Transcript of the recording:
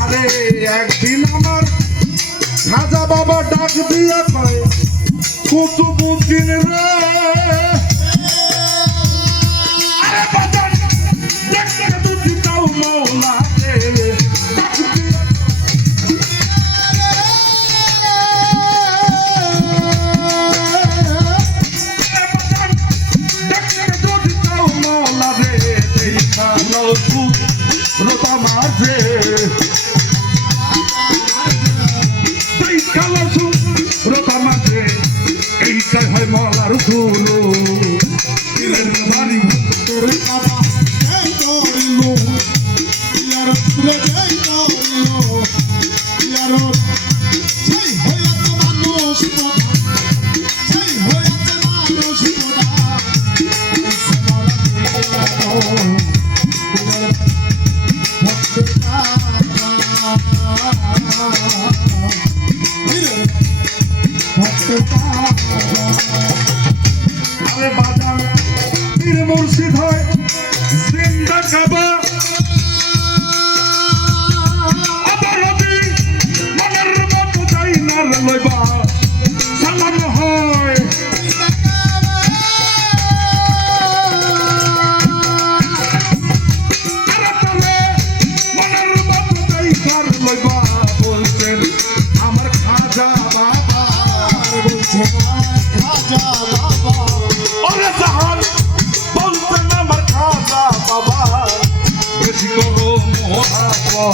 আরে একদিন আমার খাজা বাবা ডাক দিয়া কয় কুতুবউদ্দিন রে আরে বাজান দেখতে তুই তাও মওলা রে রোতা মাঝে রোতা মাঝে এইটাই হয় মলার ফুলো বাড়ি তোর বাবা আরে বাজান পীর মুর্শিদ হয় জিন্দা খাবা অপরাধী মনের মতো যাই না লইবা সালাম হয় আরে তলে মনের মতো যাই কার লইবা বলছেন আমার খাজা বাবা বলছেন খাজা বাবা ওরে জাহান বলতেন আমার খাজা বাবা বেশি করো মহাপা